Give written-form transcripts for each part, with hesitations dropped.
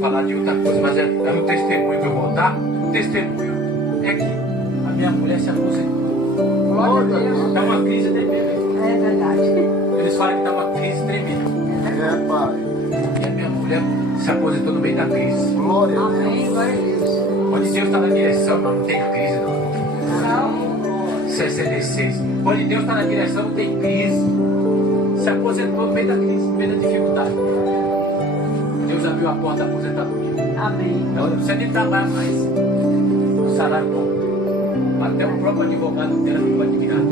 falar de outra coisa, mas é um testemunho que eu vou dar. O testemunho é que a minha mulher se aposentou. Glória a Deus. Está uma crise tremenda. É verdade. Eles falam que está uma crise tremenda. É, Pai. E a minha mulher se aposentou no meio da crise. Glória a Deus. Amém. Glória a Deus. Onde Deus está na direção, não tem crise não. Não. 66. Onde Deus está na direção, não tem crise. Se aposentou no meio da crise, no meio da dificuldade. Deus abriu a porta da aposentadoria. Amém. Ela não precisa nem trabalhar mais. O salário bom. Até o próprio advogado dela ficou admirado.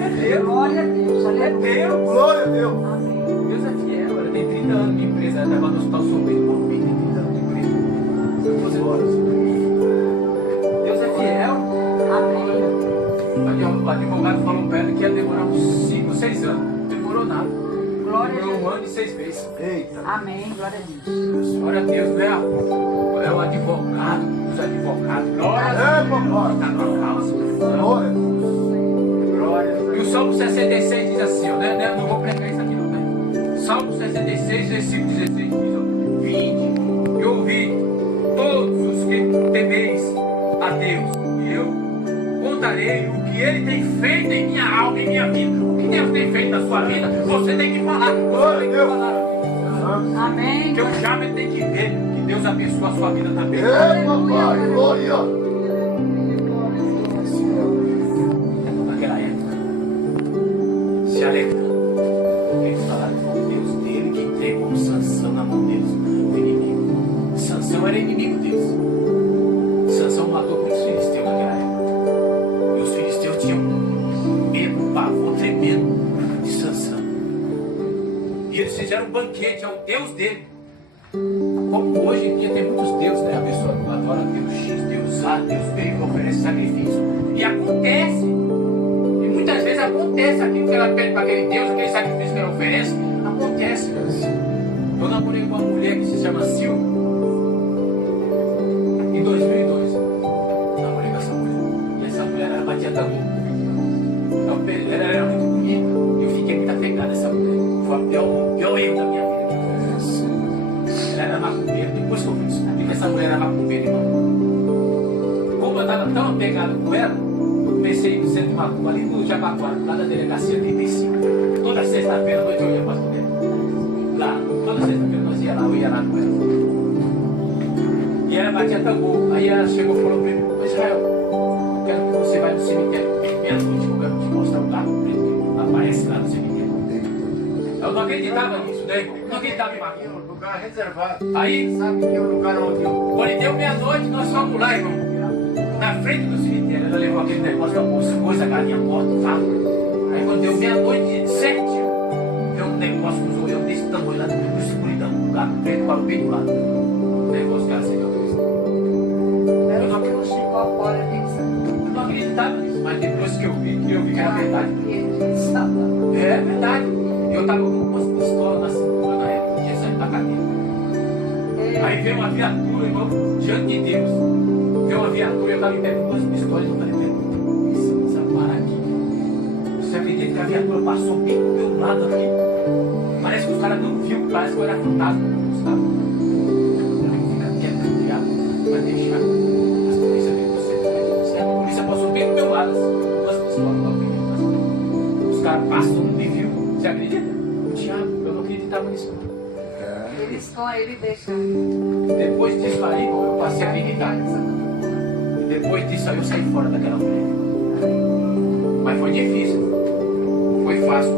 É Deus. Glória a Deus. É Aleluia. Deus. Glória a Deus. Amém. Deus é fiel. Ela tem 30 anos de empresa. Ela estava no hospital Sombrio. Tem 30 anos de empresa. Se aposentou. Deus é fiel. Amém. O advogado falou para ela que ia demorar uns 5, 6 anos. Não demorou nada. Glória a Demorou Deus. 1 ano e 6 meses. Eita. Amém. Glória a Deus. Glória a Deus, né? É o advogado dos advogados. Glória a É, Deus. papai. Está numa causa. Glória a Deus. Glória a Deus. E o Salmo 66 diz assim, ó, né? Não vou pregar isso aqui não, né? Salmo 66, versículo 16 diz, ó, vinde e ouvi todos os que temeis a Deus, e eu contarei o que Ele tem feito em minha alma, em minha vida. O que Deus tem feito na sua vida, você tem que falar. Você tem que falar. Amém. Porque o diabo ele tem que ver que Deus abençoa a sua vida também. É, papai. Glória. Naquela época, se alegrando, eles falaram com Deus dele que entregou Sansão na mão deles, o inimigo. Sansão era inimigo deles. Sansão matou muitos filisteus naquela época. E os filisteus tinham medo, pavor tremendo de Sansão. E eles fizeram um banquete ao Deus dele. Como hoje em dia tem muitos deuses, né? A pessoa adora Deus X, Deus A, Deus B e oferece sacrifício. E acontece. E muitas vezes acontece aquilo que ela pede para aquele Deus, aquele sacrifício que ela oferece. Acontece, meu Deus. Eu namorei com uma mulher que se chama Silvia. Em 2002. Namorei com essa mulher. E essa mulher era batia também. Ela era muito bonita. E eu fiquei muito apegado a essa mulher. Foi o pior erro da minha vida. Ela era macumbeira. Depois que eu fui descobrir que essa mulher era macumbeira, irmão. Como eu estava tão apegado com ela, eu comecei no centro de macumba, ali no Jabaquara, lá da delegacia de Ibeci. Toda sexta-feira à noite eu ia para as mulheres. Lá, toda sexta-feira nós ia lá, eu ia lá com ela. E ela batia tambor. Aí ela chegou e falou para mim, Israel, eu quero que você vá no cemitério comigo meia-noite, eu quero te mostrar um gato preto que aparece lá no cemitério. Eu não acreditava nisso, né, irmão? Não acreditava em macumba. Lugar reservado. Aí, Sabe que é o lugar onde eu... quando deu meia-noite, nós fomos lá, irmão. Na frente do cemitério, ela levou aquele negócio da moça, pôs a galinha morta, tá? Aí quando deu meia-noite certinho, veio um negócio com os olhos desse tamanho lá, no escuridão, um gato preto para o peito lá. O negócio que ela acendeu a luz. Eu não incorpora nisso. Eu não acreditava nisso, mas depois que eu vi que era verdade. É verdade. Eu estava com umas pistolas na cintura na época, tinha saído da cadeia. Aí veio uma viatura, irmão, diante de Deus. Veio uma viatura, eu estava em pé com duas pistolas, eu falei, isso precisa parar aqui. Você acredita que a viatura passou bem do meu lado aqui? Parece que os caras não viram, parece que eu era fantasma. Sabe? Eu falei, fica quieto, diabo, vai deixar. As polícias vêm você. A polícia passou bem do meu lado, assim, duas pistolas, não acredito. Os caras passam, não me viu. Você acredita? O diabo, eu não acreditava nisso. Ele deixa. Depois disso aí, eu passei a acreditar. E depois disso aí eu saí fora daquela mulher. Mas foi difícil. Não foi fácil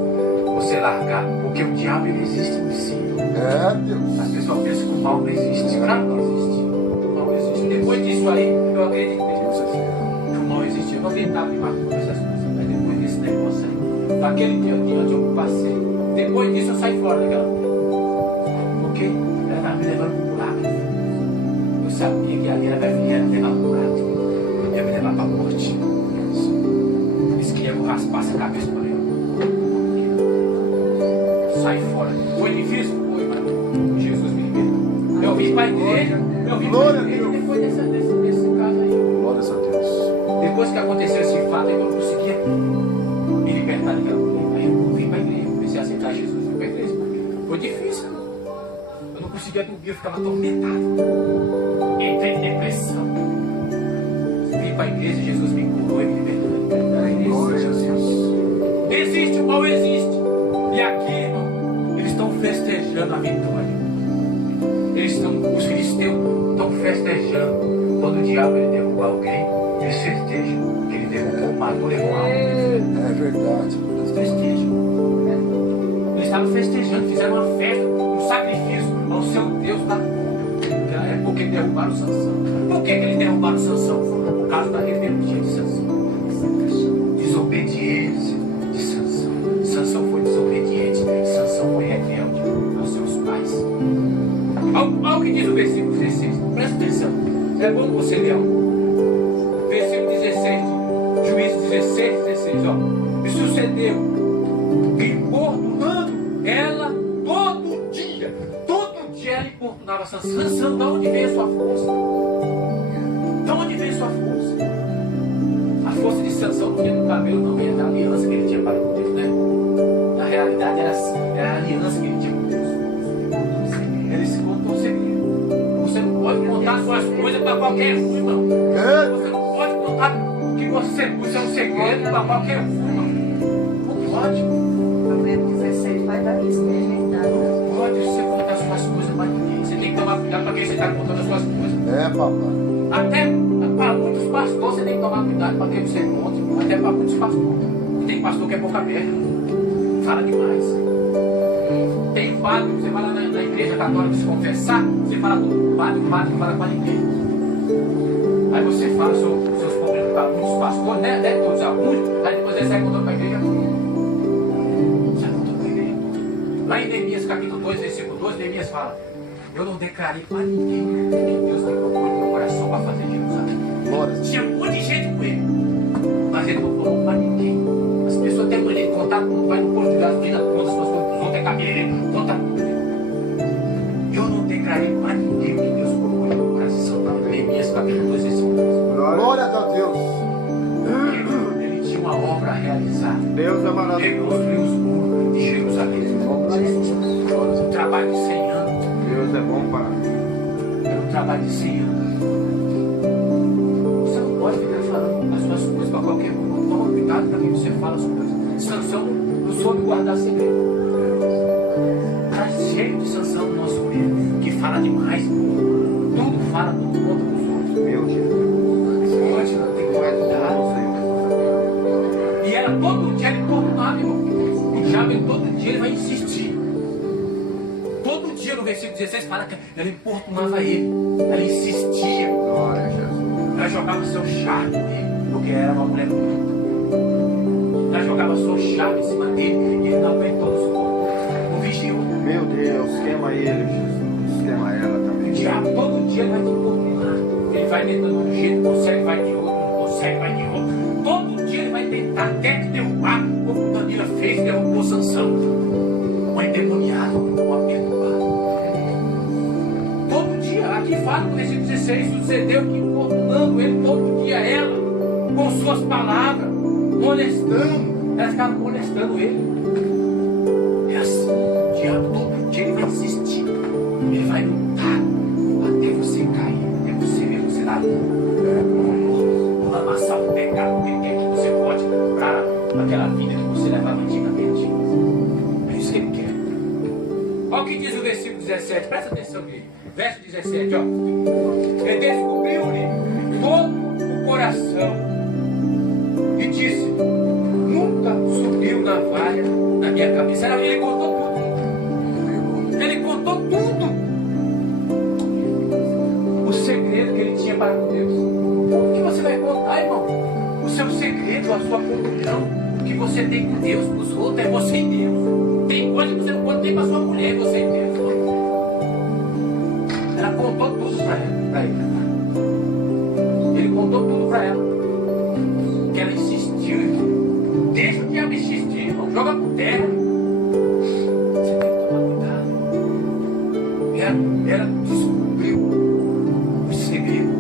você largar, porque o diabo ele existe em si. É, Deus. As pessoas pensam que o mal não existe. Claro que não existe. O mal existe. Depois disso aí, eu acreditei que o mal existia. Eu não acreditava em macumba, essas coisas. Mas depois desse negócio aí, daquele dia onde eu passei, depois disso eu saí fora daquela mulher. Porque ela estava me levando para o lado. Eu sabia que ali ela ia me levar para o lado. Ia me levar para a morte. Disse que ia raspar essa cabeça por ele. Sai fora. Foi difícil? Foi, mas Jesus me libertou. Eu vim para a igreja. Eu vim para a igreja depois desse caso aí. Glórias a Deus. Depois que aconteceu esse fato, eu não conseguia me libertar daquela mulher. Aí eu vim para a igreja. Comecei a aceitar Jesus. Fui para a igreja. Foi difícil. Eu não conseguia dia do dia eu ficava atormentado. Entrei em depressão. Vim para a igreja, Jesus me curou e me libertou. Glória a Deus. Existe, o mal existe. E aqui, irmão, eles estão festejando a vitória. Os cristãos estão festejando. Quando o diabo ele derruba alguém, eles festejam. Que ele derrubou, matou, levou a alma. É verdade. Eles festejam. Eles estavam festejando, fizeram uma festa, um sacrifício ao seu Deus na é porque derrubaram Sansão. Por que eles derrubaram Sansão? Por causa da rebeldia de Sansão. Desobediência de Sansão. Sansão foi desobediente. Sansão foi rebelde aos seus pais. Olha o que diz o versículo 16. Presta atenção. É bom você ler. Versículo 16. Juízes 16, 16. Ó. E sucedeu, importunando ela todo dia. Todo dia ela importunava Sansão. Sansão, de onde veio a sua força? De onde veio a sua força? A força de Sansão não vinha do cabelo, não. Era da aliança que ele tinha para com Deus, né? Na realidade, era a aliança que ele tinha com Deus. Ele se contou um segredo. Você não pode contar suas coisas para qualquer um, irmão. Você não pode contar o que você é um segredo para qualquer um, irmão. Não pode. Provérbio 16 vai dar isso, né? Não pode você contar suas coisas para ninguém. Você tem que tomar cuidado para quem você está contando as suas coisas. É, papai. Até para muitos pastores você tem que tomar cuidado para quem você conta. Até para muitos pastores. Tem pastor que é boca aberta. Fala demais. Tem padre, você vai lá na igreja católica se confessar, você fala com o padre não fala com a ninguém. Aí você fala seus problemas para muitos pastores, né? Todos alguns, aí depois ele sai contando para a igreja toda. Sai contando para a igreja toda. Lá em Neemias capítulo 2, versículo 2, Neemias fala: eu não declarei para ninguém que Deus me colocou no meu coração para fazer Jerusalém. Glória a Deus. Tinha um monte de gente com ele, mas ele não falou para ninguém. As pessoas têm mania de contar quando vai no posto de gasolina, conta as suas coisas, os outros é cabelo, conta tudo. Eu não declarei para ninguém que Deus colocou no meu coração. Neemias capítulo 2, versículo 2. Glória a Deus. Ele tinha uma obra a realizar. Deus é Ele maravilhoso. construiu os muros de Jerusalém. Um trabalho de 100 anos. Deus é bom para mim. É um trabalho de 100 anos. Você não pode ficar falando as suas coisas para qualquer um. Toma cuidado para quem você fala as coisas. Sansão não soube guardar segredo. Está cheio de Sansão no nosso meio, que fala demais. Tudo fala, tudo conta para os outros. Meu Jesus. Pode, não tem que cuidado. E era todo dia ele importunava, irmão. O diabo todo dia ele vai insistir. Todo dia no versículo 16 fala que ela importunava ele. Ela insistia. Glória a Jesus. Ela jogava seu charme nele, porque era uma mulher bonita. Ela jogava seu charme em cima dele e ele não aguentou no suporte. Não vigiou. Meu Deus, queima ele, Jesus. Queima ela O também. diabo todo dia ele vai te importunar. Ele vai tentando de um jeito, consegue, vai de outro, não consegue, vai de outro. Todo dia ele vai tentar até te derrubar, como Danila fez, derrubou Sansão. Um endemoniado, um perturbado. Todo dia, aqui fala no versículo 16, sucedeu que importunando ele todo dia ela, com suas palavras, molestando. Ela ficava molestando ele. É assim, o diabo todo dia ele vai insistir. Ele vai lutar até você cair, até você ver você lá. Vou amassar o pecado que você pode para aquela vida que você levava antigamente. É isso que ele quer. Olha o que diz o versículo 17, presta atenção nele. Verso 17, ó. Ele descobriu-lhe todo o coração e disse: nunca subiu navalha na minha cabeça. Ele contou tudo. Ele contou tudo. O segredo que ele tinha para com Deus. O que você vai contar, irmão? O seu segredo, a sua comunhão, o que você tem com Deus, com os outros, é você e Deus. Tem coisa que você não pode ter para sua mulher, é você e Deus. Ela contou tudo para ele. Ele contou tudo para ela. Que ela insistiu, irmão. Deixa o diabo insistir, irmão. Joga por terra. Você tem que tomar cuidado. Ela descobriu o segredo,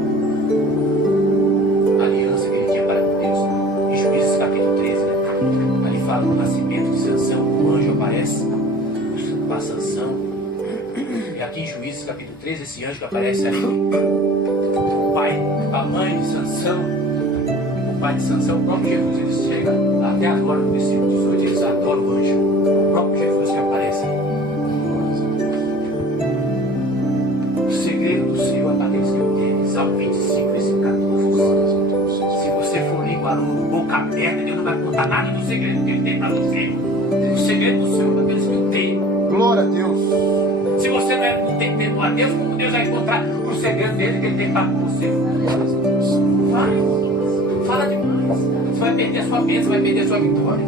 a aliança que ele tinha para com Deus. Em Juízes capítulo 13, né? Ali fala do nascimento de Sansão. O anjo aparece para Sansão. E aqui em Juízes capítulo 13, esse anjo que aparece ali, o pai, a mãe de Sansão, o pai de Sansão, o próprio Jesus, eles chegam até agora no versículo 18, eles adoram o anjo, o próprio Jesus que aparece aí. O segredo do Senhor é para aqueles que o temem. Salmo 25, versículo 14. Se você for língua boca aberta, Deus não vai contar nada do segredo que Ele tem para você. O segredo do Senhor é para aqueles que o temem. Glória a Deus. Se você não tem temor a Deus, como Deus vai encontrar o segredo dele que Ele tem para você? Fala demais. Você vai perder a sua bênção, vai perder a sua vitória.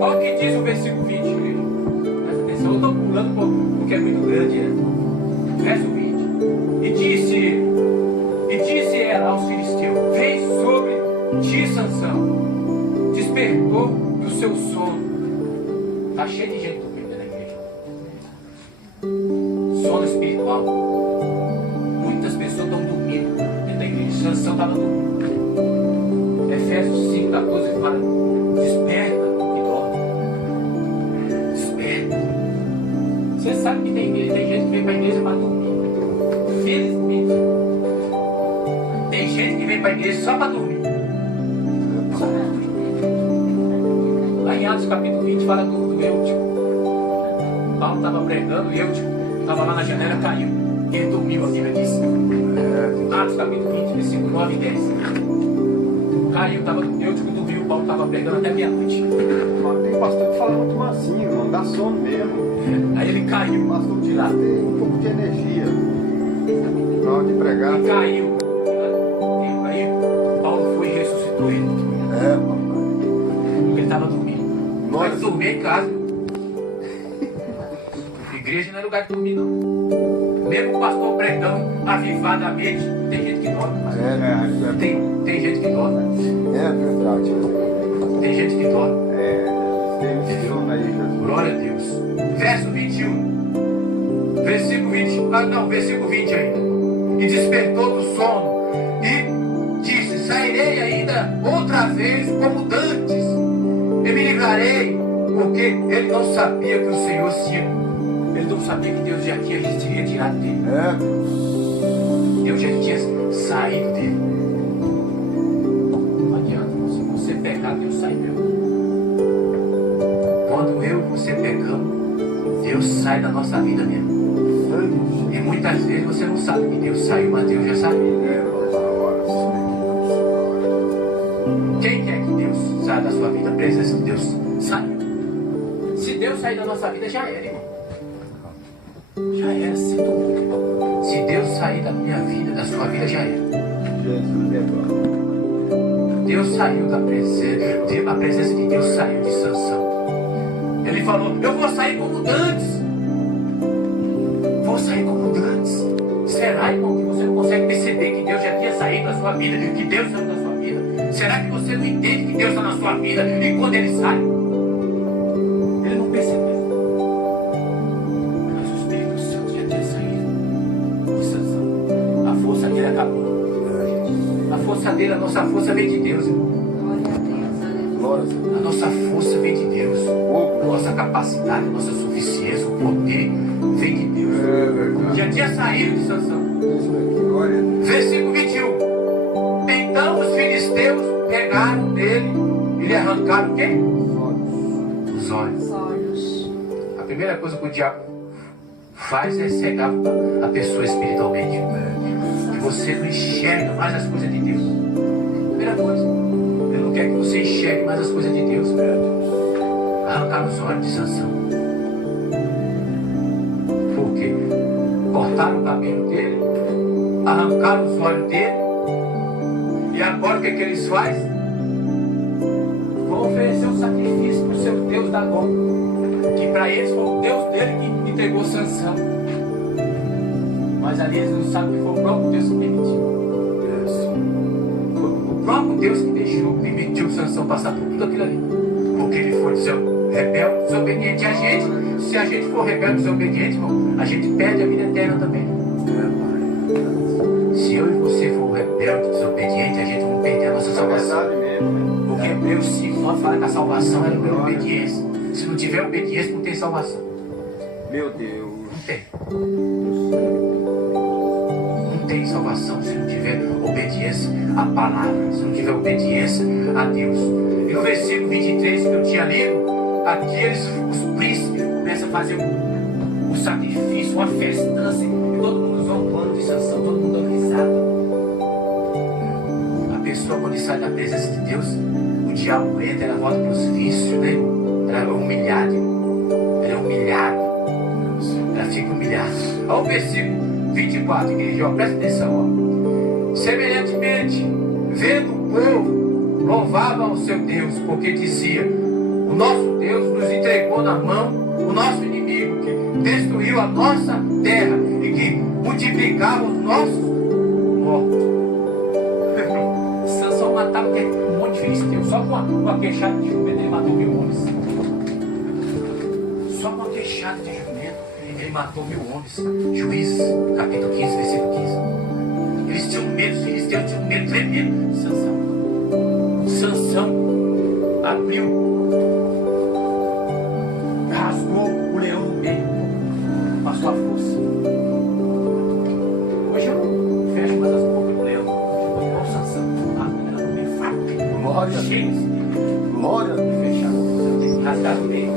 Olha o que diz o versículo 20, igreja. Presta atenção, eu estou pulando um pouco, porque é muito grande. Verso 20. E disse ela aos filisteus: vem sobre ti, Sansão. Despertou do seu sono. Está cheio de gente dormindo na igreja. Sono espiritual. Muitas pessoas estão dormindo dentro da igreja. Sansão estava dormindo. Efésios 5, 14 fala: desperta e dorme. Desperta. Você sabe que tem gente que vem para a igreja para dormir. Felizmente. Tem gente que vem para a igreja só para dormir. Só para dormir. Lá em Atos capítulo 20 fala do Eutico. Paulo estava pregando, o Eutico estava lá na janela, caiu. E ele dormiu, a Bíblia diz. Atos capítulo 20, versículo 9 e 10. Caiu, o Eutico dormiu, Paulo estava pregando até meia-noite. Mas tem pastor que fala muito mansinho, irmão. Dá sono mesmo. Aí ele caiu, Pastor de lá. tem um pouco de energia. Na hora de pregar. Ele caiu. Aí Paulo foi e ressuscitou ele. Papai. Porque ele estava dormindo. Nós- Mas dormir em casa. Igreja não é lugar de dormir, não. Mesmo o pastor pregando avivadamente, tem gente que dorme. Tem gente que dorme. É verdade. Tem gente que dorme. Tem sono aí, Jesus. Glória a Deus. Verso 21. Versículo 20. Versículo 20 ainda. E despertou do sono e disse: sairei ainda outra vez como dantes e me livrarei, porque ele não sabia que o Senhor se ia. Ele não sabia que Deus já tinha se retirado dele. Deus já tinha saído dele. Não adianta, se você pecar, Deus sai mesmo. Quando eu e você pecamos, Deus sai da nossa vida mesmo. E muitas vezes você não sabe que Deus saiu, mas Deus já saiu. Quem quer que Deus saia da sua vida? A presença de Deus saiu. Se Deus sair da nossa vida, já era, irmão. Já era, sinto muito, irmão. Se Deus sair da minha vida, da sua vida, já era. Deus saiu da presença, a presença de Deus saiu de Sansão. Ele falou: eu vou sair como dantes. Vou sair como dantes. Será, irmão, que você não consegue perceber que Deus já tinha saído da sua vida, que Deus saiu da sua vida? Será que você não entende que Deus está na sua vida e quando Ele sai, Ele não percebeu? Mas o Espírito Santo já tinha saído de Sansão. A força dele acabou. A força dele, a nossa força vem de Deus, irmão. Glória a Deus. A nossa força vem de Deus. A nossa capacidade, a nossa suficiência, o poder vem de Deus. Já tinha saído de Sansão. Versículo 21. Então os filisteus pegaram dele e lhe arrancaram o quê? Os olhos. A primeira coisa que o diabo faz é cegar a pessoa espiritualmente. Que você não enxerga mais as coisas de Deus. Primeira coisa. Ele não quer que você enxergue mais as coisas de Deus. Arrancaram os olhos de Sansão. Por quê? Cortaram o cabelo dele, arrancaram os olhos dele, e agora o que eles fazem? Vão oferecer um sacrifício para o seu Deus Dagom, que para eles foi o Deus dele que entregou Sansão. Mas ali eles não sabem que foi o próprio Deus que permitiu. Foi o próprio Deus que permitiu Sansão passar por tudo aquilo ali. Porque ele foi rebelde, desobediente a gente. Se a gente for rebelde, desobediente, irmão, a gente perde a vida eterna também. Se eu e você for rebelde, desobediente, a gente vai perder a nossa salvação. Porque Hebreus 5 fala que a salvação é pela obediência. Se não tiver obediência, não tem salvação. Meu Deus. Não tem. Não tem salvação se não tiver obediência à palavra, se não tiver obediência a Deus. E no versículo 23 que eu tinha lido, os príncipes começam a fazer o sacrifício, uma festança, e todo mundo zombando de Sansão, todo mundo dando risada. A pessoa, quando sai da presença de Deus, o diabo entra, ela volta para os vícios, né? Ela é humilhada. Ela é humilhada. Ela fica humilhada. Olha o versículo 24, igreja, ó, presta atenção. Ó. Semelhantemente, vendo o povo, louvavam o seu Deus, porque dizia: o nosso Deus nos entregou na mão o nosso inimigo, que destruiu a nossa terra e que multiplicava os nossos mortos. Sansão matava um monte de filisteu, só com uma queixada de jumento ele matou 1000 homens. Só com uma queixada de jumento ele matou 1000 homens. Juízes, capítulo 15, versículo 15. Eles tinham medo, os filisteus tinham medo tremendo de Sansão. Sansão abriu, rasgou o leão no meio com a sua força. Hoje eu não fecho mais as bocas do leão, igual o Sansão, rasga o leão no meio, fraco. Glória. Chega assim, Glória. fechar a boca, rasgar no meio.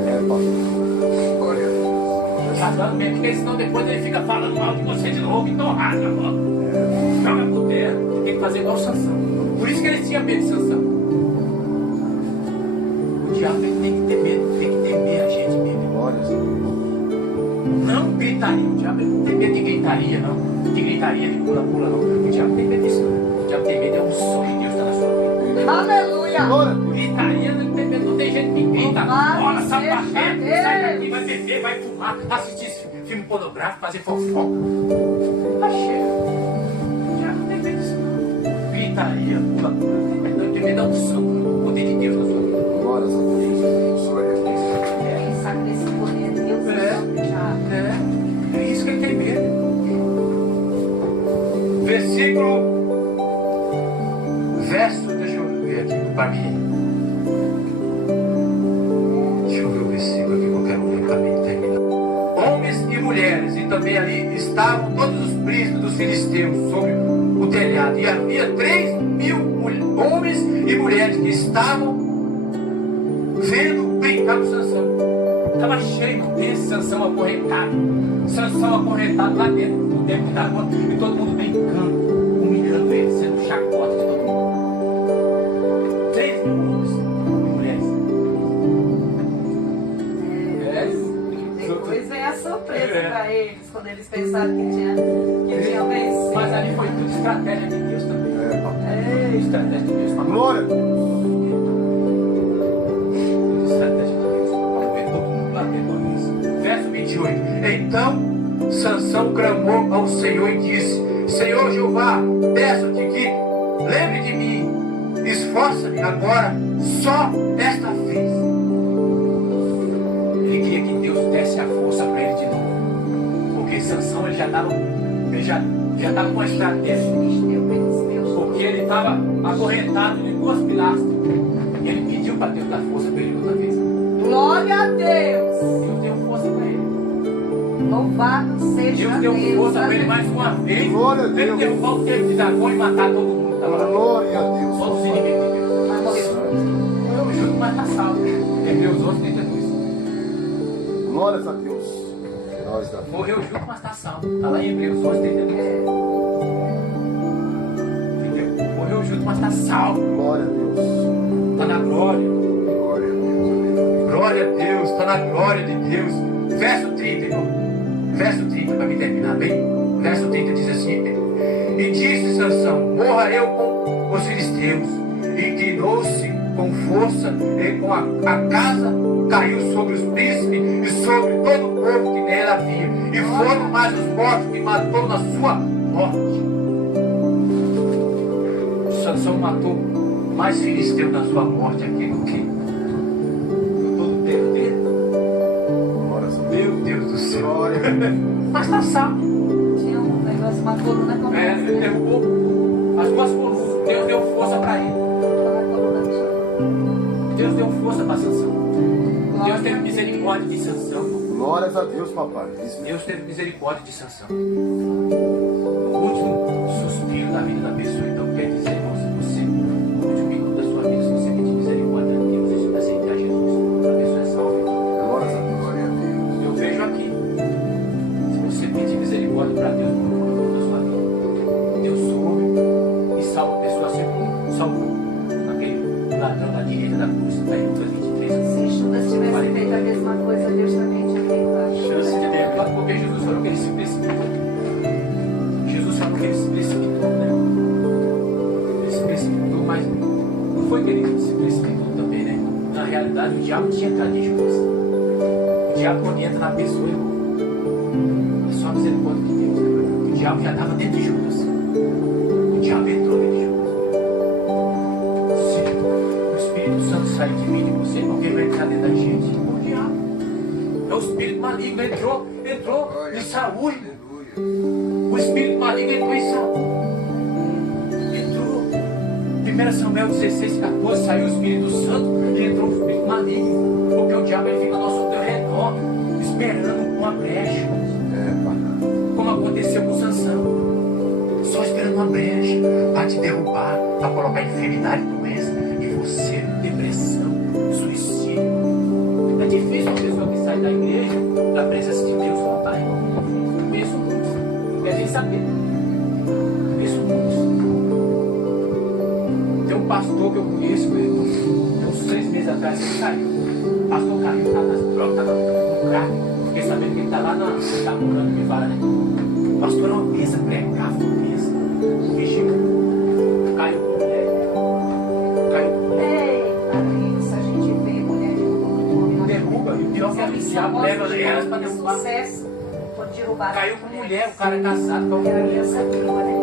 Glória. Rasgar no meio, porque senão depois ele fica falando mal de você de novo, então rasga logo. Joga por terra, tem que fazer igual o Sansão. Por isso que ele tinha medo de Sansão. O diabo tem que ter medo, tem que temer a gente mesmo. Glória. Não gritaria, o diabo não tem medo de gritaria, não. De gritaria, de pula-pula, não. O diabo tem medo disso, não. O diabo tem medo, é um sonho de Deus estar na sua vida. Aleluia! Glória. Gritaria não tem medo, não tem gente que grita. Louvado Bora, seja sapateiro, Deus. sai daqui, vai beber, vai fumar, assistir filme pornográfico, fazer fofoca. Tá cheio. O diabo não tem medo disso, não. Gritaria, pula-pula, não tem medo, não. Tem medo da unção, o poder de Deus na sua vida. Glória a Deus. Glória a Deus. Quem sabe desse poder de Deus já. É isso que ele tem medo. Verso, deixa eu ver aqui para mim. Deixa eu ver o versículo aqui que eu quero ler para mim terminar. Homens e mulheres, e também ali estavam todos os príncipes dos filisteus sobre o telhado. E havia 3.000 homens e mulheres que estavam vendo brincar com Sansão. Estava cheio desse Sansão acorrentado. Sansão acorrentado lá dentro do templo da rua. E todo mundo brincando, humilhando ele, sendo chacota de todo mundo. 3.000 homens e mulheres. Depois vem a surpresa para eles, quando eles pensaram que tinham vencido. Mas ali foi tudo estratégia de Deus também. Ei, Estratégia de Deus para Glória. estratégia de Deus para mover todo mundo lá dentro da vez. Verso 28. Então Sansão clamou ao Senhor e disse: Senhor Jeová, peço-te que lembre de mim, esforça-me agora só esta vez. Ele queria que Deus desse a força para ele de novo, porque Sansão ele já estava com a estratégia, porque ele estava acorrentado em 2 pilastras e ele pediu para Deus dar força para ele outra vez. glória a Deus! Deus deu força para ele. Louvado seja Deus deu Deus! força para ele mais uma vez. Glória a Ele Deus. derrubar o tempo de dragão e matar todo mundo que estava lá. Glória a Deus. Todos os inimigos de Deus. Mas morreu. Eu juro, mas está salvo. Hebreus 11, 32. Glórias a Deus. Nós da Morreu junto, mas está salvo. Está lá em Hebreus 11, 32. Entendeu? Morreu junto, mas está salvo. Glória a Deus. Está na glória. Glória a Deus. Glória a Deus. Está na glória de Deus. Verso 30, irmão. Verso 30, para me terminar bem. Verso 30 diz assim: E disse Sansão: Morra eu com os filisteus. Inclinou-se com força e com a casa caiu sobre os príncipes e sobre todo o povo que nela havia. E foram mais os mortos que matou na sua morte. Sansão matou mais filisteus na sua morte aqui do que todo o tempo dele. Glória a Deus. Meu Deus do céu. Glória. Mas está salvo. Tinha um negócio, uma coluna como É, ele derrubou as 2 colunas. Deus deu força para ele. Deus deu força para Sansão. Deus teve misericórdia de Sansão. Glórias a Deus, papai. Isso mesmo. Deus teve misericórdia de Sansão. O último suspiro da vida da pessoa, então, quer dizer, irmãos, você, no último minuto da sua vida, se você pedir misericórdia a Deus, se você aceitar Jesus, a pessoa é salva. Glórias a Deus. Glória a Deus. Eu vejo aqui, se você pedir misericórdia para Deus no último minuto da sua vida, Deus soube e salva a pessoa, assim como salvou aquele ladrão da direita da cruz, está em Lucas 23. Se Judas tivesse feito a mesma coisa, Deus também tinha feito. Chance de perdoar, porque Jesus falou que ele se precipitou. Jesus falou que ele se precipitou, né? Ele se precipitou, mas não foi que ele se precipitou também, né? Na realidade, o diabo tinha entrado em Judas. O diabo, quando entra na pessoa, irmão, é só a misericórdia de Deus, né? O diabo já estava dentro de Judas. O diabo entrou dentro de Judas. Se o Espírito Santo sair de mim e de você, alguém vai entrar dentro da gente. O diabo. É o espírito maligno, entrou em Saúl. O espírito maligno entrou em Saúl. Entrou. 1 Samuel 16, 14, saiu o Espírito Santo e entrou o espírito maligno. Porque o diabo ele fica ao nosso redor, esperando uma brecha. Como aconteceu com Sansão. Só esperando uma brecha para te derrubar, para colocar enfermidade, doença em você, depressão, suicídio. É difícil uma pessoa que sai da igreja, da presença de Deus, voltar, irmão. Eu conheço muitos. Quer nem saber. Eu conheço muitos. Tem um pastor que eu conheço, uns 6 meses atrás, ele caiu. O pastor caiu, estava nas drogas, estava no crack. Fiquei sabendo que ele está lá está morando, me fala, né? O pastor é uma mesa, pregava uma mesa. O vigia caiu com mulher. Caiu com mulher. Eita, isso a gente vê mulher de Derruba, e o pior que a diabo leva elas para derrubar. Sucesso, quando derrubaram Caiu com mulher, o cara é casado com a Era mulher. aliança prima, né?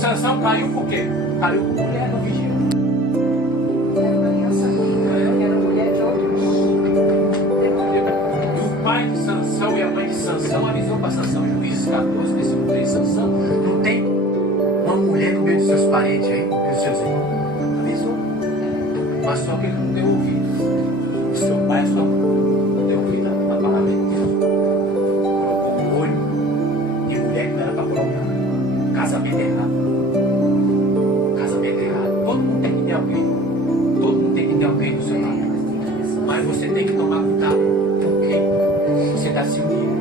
Sansão caiu por quê? Caiu com mulher no vigília. Era uma aliança prima, era mulher de outros. E o pai de Sansão e a mãe de Sansão avisou para Sansão, Juízes 14, versículo 3, Sansão, não tem uma mulher no meio dos seus parentes aí, no meio dos seus irmãos. Avisou. Mas só que ele não deu ouvido. O seu pai, a sua mãe, não deu ouvido à palavra de Deus. Colocou um olho de mulher que não era para colocar. Casamento errado. Casamento errado. Todo mundo tem que ter alguém. Todo mundo tem que ter alguém do seu lado. Mas você tem que tomar cuidado com quem você está se unindo.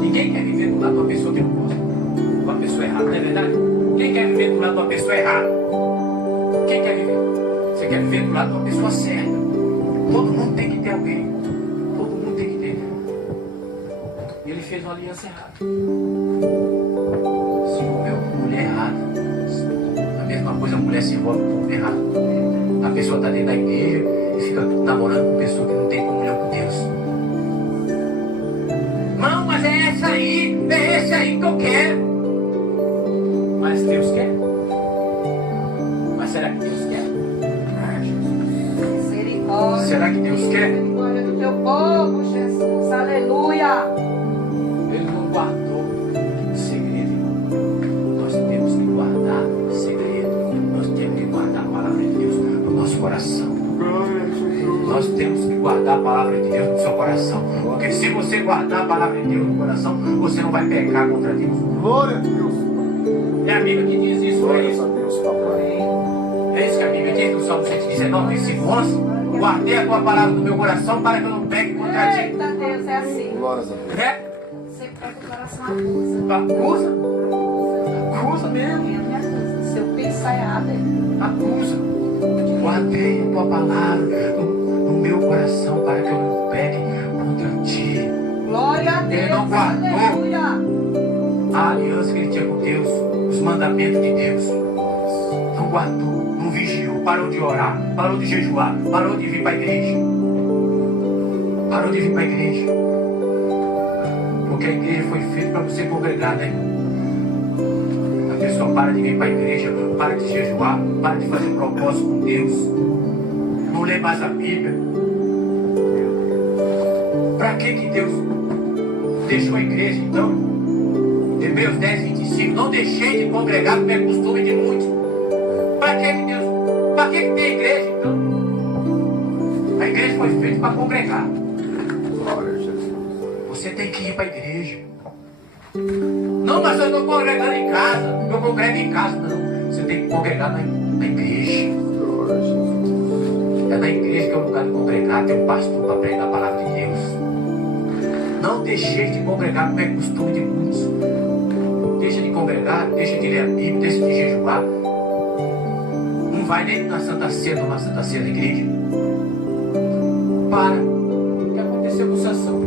Ninguém quer viver do lado de uma pessoa que não gosta. Uma pessoa errada, não é verdade? Quem quer viver do lado de uma pessoa errada? Quem quer viver? Você quer viver do lado de uma pessoa certa. Todo mundo tem que ter alguém. Todo mundo tem que ter. E ele fez uma aliança errada. Se envolveu com mulher errada. A mesma coisa, a mulher se envolve com mulher errada. A pessoa está dentro da igreja e fica namorando com pessoa que não tem comunhão com Deus. Não, mas é esse aí que eu quero. Mas Deus quer? Mas será que Deus quer? Misericórdia. Será que Deus quer? Misericórdia do teu povo, Jesus. Aleluia. Ele não guardou segredo, irmão. Nós temos que guardar segredo. Nós temos que guardar a palavra de Deus no nosso coração. Nós temos que guardar a palavra de Deus no seu coração. Porque se você guardar a palavra de Deus no coração, você não vai pecar contra Deus. Glória a Deus. É a Bíblia que diz isso, não é Glórias isso? a Deus, papai. É isso que a Bíblia diz no Salmo 119, versículo 11. Guardei a tua palavra no meu coração para que eu não peque contra ti. Eita, Deus, é assim. Glórias a Deus. É? Você pega o coração acusa. Acusa? Acusa mesmo. Ele me acusa. Se eu pensar errado, ele Acusa. Guardei a tua palavra no meu coração para que eu não peque contra ti. glória a Ele não Deus. guardou. Aleluia. A aliança que ele tinha com Deus, os mandamentos de Deus. Não guardou, não vigiou, parou de orar, parou de jejuar, parou de vir para a igreja. Parou de vir para a igreja. Porque a igreja foi feita para você congregar, né? A pessoa para de vir para a igreja, para de jejuar, para de fazer propósito com Deus. Não lê mais a Bíblia. Para que Deus deixou a igreja então? Hebreus 10, 25. Não deixei de congregar como é costume de muitos. Para que Deus? Para que tem igreja então? A igreja foi feita para congregar. você tem que ir para a igreja. Não, mas eu estou congregando em casa. Eu congrego em casa. Não, você tem que congregar na igreja. É na igreja que é o lugar de congregar. Tem um pastor para pregar a palavra de Deus. Não deixe de congregar como é costume de muitos. Deixa de congregar, deixa de ler a Bíblia, deixa de jejuar. Não vai nem na Santa Ceia, tomar Santa Ceia na igreja. Para. O que aconteceu com Sansão?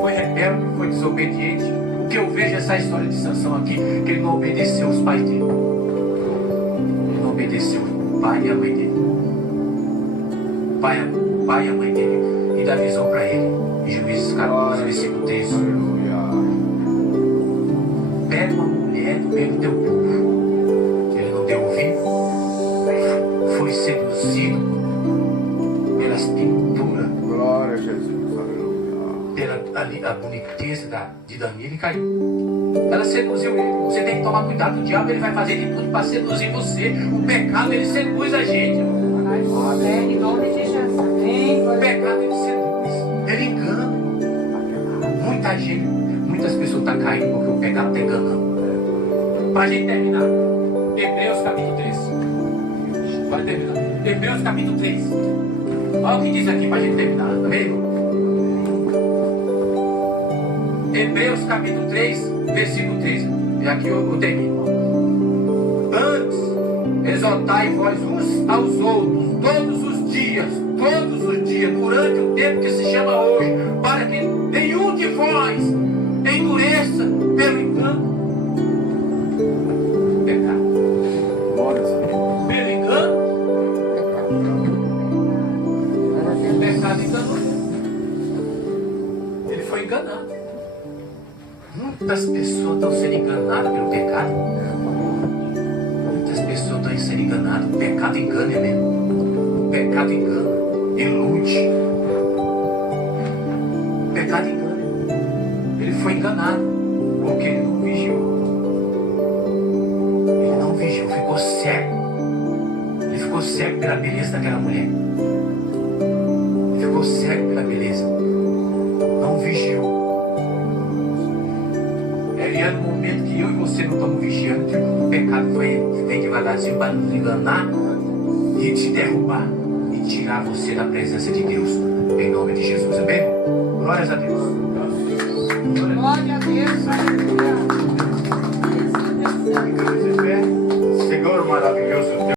Foi rebelde, foi desobediente. O que eu vejo essa história de Sansão aqui, que ele não obedeceu os pais dele. Ele não obedeceu o pai e a mãe dele. O pai e a mãe dele e dá visão para ele. Em Juízes 14, versículo 3. Pega uma mulher do meio do teu povo. Ele não deu ouvido. Foi seduzido pelas pinturas. Glória a Jesus, aleluia. Pela a boniteza de Danilo e caiu. Ela seduziu ele. Você tem que tomar cuidado. O diabo ele vai fazer de tudo para seduzir você. O pecado ele seduz a gente. Em nome de Jesus. O pecado ele seduz. Ele engana. Muita gente, muitas pessoas estão caindo porque o pecado está enganando. Para a gente terminar, Hebreus capítulo 3. Para terminar, Hebreus capítulo 3. Olha o que diz aqui para a gente terminar, tá vendo? Hebreus capítulo 3, versículo 3. E aqui eu termino. Antes, exortai vós uns aos outros, todos os dias, durante o tempo que se chama hoje, para que nenhum de vós endureça pelo engano. Pecado. Pelo engano. Pecado enganou. Ele foi enganado. Muitas pessoas estão sendo enganadas pelo pecado. Muitas pessoas estão sendo enganadas. O pecado engana mesmo. O pecado engana. Ilude. O pecado engana. Ele foi enganado porque ele não vigiou. Ele não vigiou, ficou cego. Ele ficou cego pela beleza daquela mulher. Ele ficou cego pela beleza. Não vigiou. É no momento que eu e você não estamos vigiando que o pecado vem devagarzinho para nos enganar e te derrubar e tirar você da presença de Deus. Em nome de Jesus, amém? Glórias a Deus. Glória a Deus.